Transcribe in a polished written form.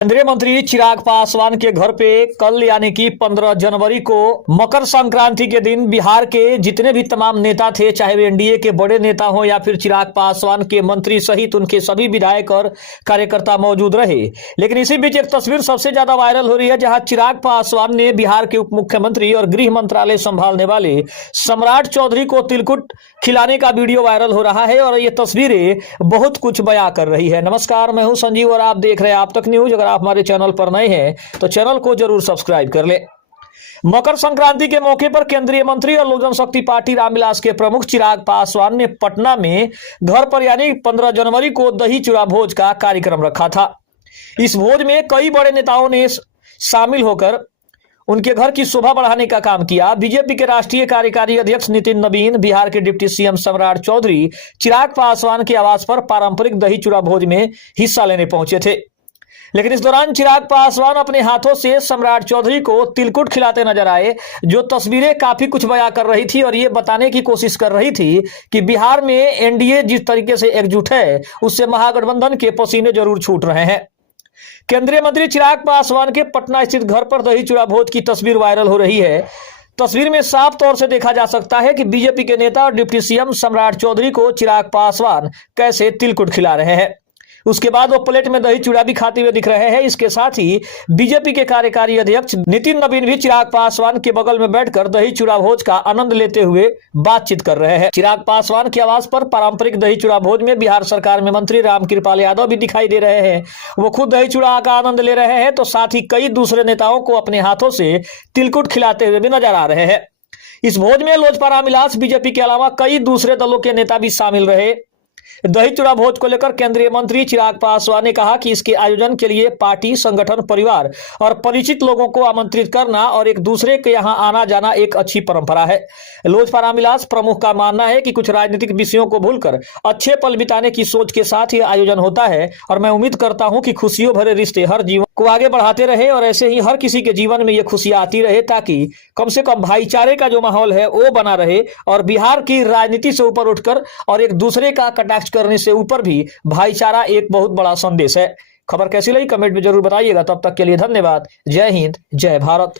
केंद्रीय मंत्री चिराग पासवान के घर पे कल यानी कि 15 जनवरी को मकर संक्रांति के दिन बिहार के जितने भी तमाम नेता थे, चाहे वे एनडीए के बड़े नेता हो या फिर चिराग पासवान के मंत्री सहित उनके सभी विधायक और कार्यकर्ता मौजूद रहे। लेकिन इसी बीच एक तस्वीर सबसे ज्यादा वायरल हो रही है, जहां चिराग पासवान ने बिहार के उप मुख्यमंत्री और गृह मंत्रालय संभालने वाले सम्राट चौधरी को तिलकुट खिलाने का वीडियो वायरल हो रहा है और ये तस्वीरें बहुत कुछ बयां कर रही है। नमस्कार, मैं हूं संजीव और आप देख रहे हैं आप तक न्यूज। अगर आप हमारे चैनल पर नए हैं तो चैनल को जरूर सब्सक्राइब कर ले। मकर संक्रांति के मौके पर केंद्रीय मंत्री और लोक जनशक्ति पार्टी रामविलास के प्रमुख चिराग पासवान ने पटना में घर पर यानी 15 जनवरी को दही चूड़ा भोज का कार्यक्रम रखा था। इस भोज में कई बड़े नेताओं ने शामिल होकर उनके घर की शोभा बढ़ाने का काम किया। बीजेपी के राष्ट्रीय कार्यकारी अध्यक्ष नितिन नवीन, बिहार के डिप्टी सीएम सम्राट चौधरी चिराग पासवान के आवास पर पारंपरिक दही चूड़ा भोज में हिस्सा लेने पहुंचे थे। लेकिन इस दौरान चिराग पासवान अपने हाथों से सम्राट चौधरी को तिलकुट खिलाते नजर आए, जो तस्वीरें काफी कुछ बयां कर रही थी और ये बताने की कोशिश कर रही थी कि बिहार में एनडीए जिस तरीके से एकजुट है, उससे महागठबंधन के पसीने जरूर छूट रहे हैं। केंद्रीय मंत्री चिराग पासवान के पटना स्थित घर पर दही चूड़ा भोज की तस्वीर वायरल हो रही है। तस्वीर में साफ तौर से देखा जा सकता है कि बीजेपी के नेता और डिप्टी सीएम सम्राट चौधरी को चिराग पासवान कैसे तिलकुट खिला रहे हैं। उसके बाद वो प्लेट में दही चूड़ा भी खाते हुए दिख रहे हैं। इसके साथ ही बीजेपी के कार्यकारी अध्यक्ष नितिन नवीन भी चिराग पासवान के बगल में बैठकर दही चूड़ा भोज का आनंद लेते हुए बातचीत कर रहे हैं। चिराग पासवान के आवास पर पारंपरिक दही चूड़ा भोज में बिहार सरकार में मंत्री रामकृपाल यादव भी दिखाई दे रहे हैं। वो खुद दही चूड़ा का आनंद ले रहे हैं, तो साथ ही कई दूसरे नेताओं को अपने हाथों से तिलकुट खिलाते हुए भी नजर आ रहे हैं। इस भोज में लोजपा रामविलास, बीजेपी के अलावा कई दूसरे दलों के नेता भी शामिल रहे। दही चूड़ा भोज को लेकर केंद्रीय मंत्री चिराग पासवान ने कहा कि इसके आयोजन के लिए पार्टी, संगठन, परिवार और परिचित लोगों को आमंत्रित करना और एक दूसरे के यहां आना जाना एक अच्छी परंपरा है। लोजपा रामविलास प्रमुख का मानना है कि कुछ राजनीतिक विषयों को भूलकर अच्छे पल बिताने की सोच के साथ ये आयोजन होता है और मैं उम्मीद करता हूं कि खुशियों भरे रिश्ते हर जीवन को आगे बढ़ाते रहे और ऐसे ही हर किसी के जीवन में ये खुशियां आती रहे, ताकि कम से कम भाईचारे का जो माहौल है वो बना रहे और बिहार की राजनीति से ऊपर उठकर और एक दूसरे का कटाक्ष करने से ऊपर भी भाईचारा एक बहुत बड़ा संदेश है। खबर कैसी लगी कमेंट में जरूर बताइएगा। तब तक के लिए धन्यवाद। जय हिंद, जय भारत।